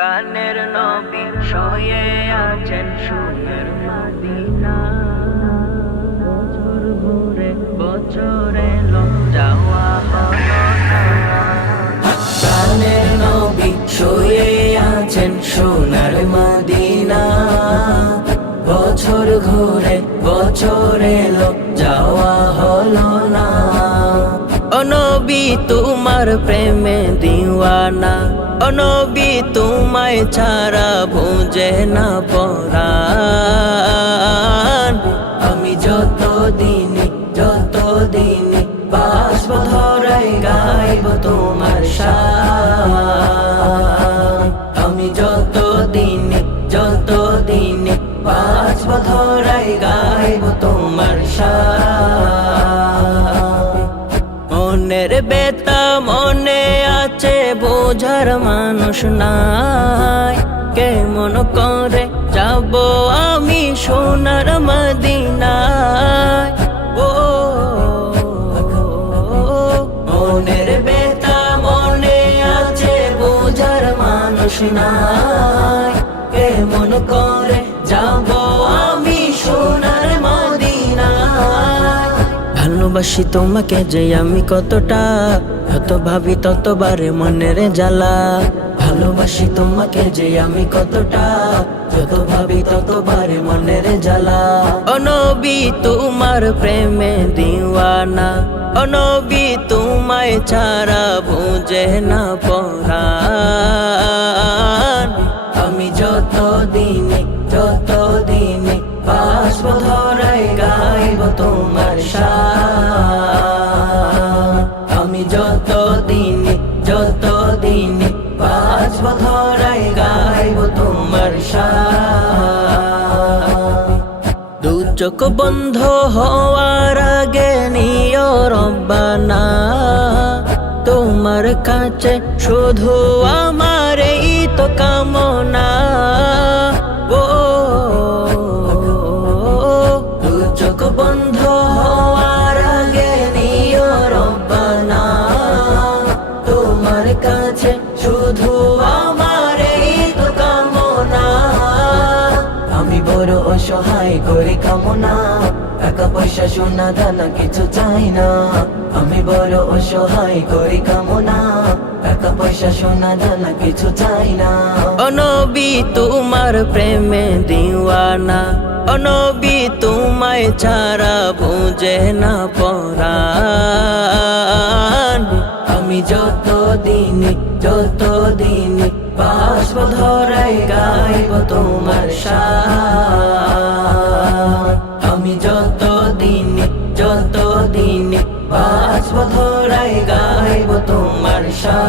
প্রাণের নবী শুয়ে আছেন সোনার মদিনা। বছর ঘুরে বছর এলো যাওয়া হলো না। প্রাণের নবী শুয়ে আছেন সোনার মদিনা। বছর ঘুরে বছর এলো যাওয়া হলো না। ও নবী তোমার প্রেমে দিওয়ানা, ও নবী তোমায় ছাড়া বুঝে না পরাণ। আমি যতদিন বাঁচব ধরাই গাইব তোমার শান। আমি যতদিন বাঁচব ধরাই গাইব তোমার শান। মনের বেতা মনে আছে বোঝার মানুষ নাই, কেমন করে যাব আমি সোনার মদিনায়। ও মনের বেতা মনে আছে বোঝার মানুষ নাই, কেমন করে যাব আমি সোনার মদিনায়। ভালোবাসি তোমাকে যে আমি কতটা, যত ভাবি ততবারে মনের জ্বালা। ভালোবাসি তোমাকে যে আমি কতটা, যত ভাবি ততবারে মনের জ্বালা। ও নবী তোমার প্রেমে দিওয়ানা, ও নবী তোমায় ছাড়া বুঝে না পরাণ। আমি যতদিন বাঁচব ধরাই গাইব তোমার শান। আমি যতদিন বাঁচব ধরাই গাইব তোমার শান। দু চোখ বন্ধ হওয়ার আগে নিও রব্বানা, তোমার কাছে শুধু আমার এই তো কামনা। ও দু চোখ বন্ধ হওয়ার আগে নিও রব্বানা, তোমার কাছে শুধু আমার এই তো কামনা। আমি বড় অসহায় করি কামনা, টাকা পয়সা সোনা দানা কিছু চাই না। আমি বড় অসহায় করি কামনা, টাকা পয়সা সোনা দানা কিছু চাই না। ও নবী তোমার প্রেমে দিওয়ানা, ও নবী তোমায় ছাড়া বুঝে না পরাণ। আমি যতদিন বাঁচব ধরাই গাইব তোমার শান। আমি যতদিন বাঁচব ধরাই গাইব তোমার শান।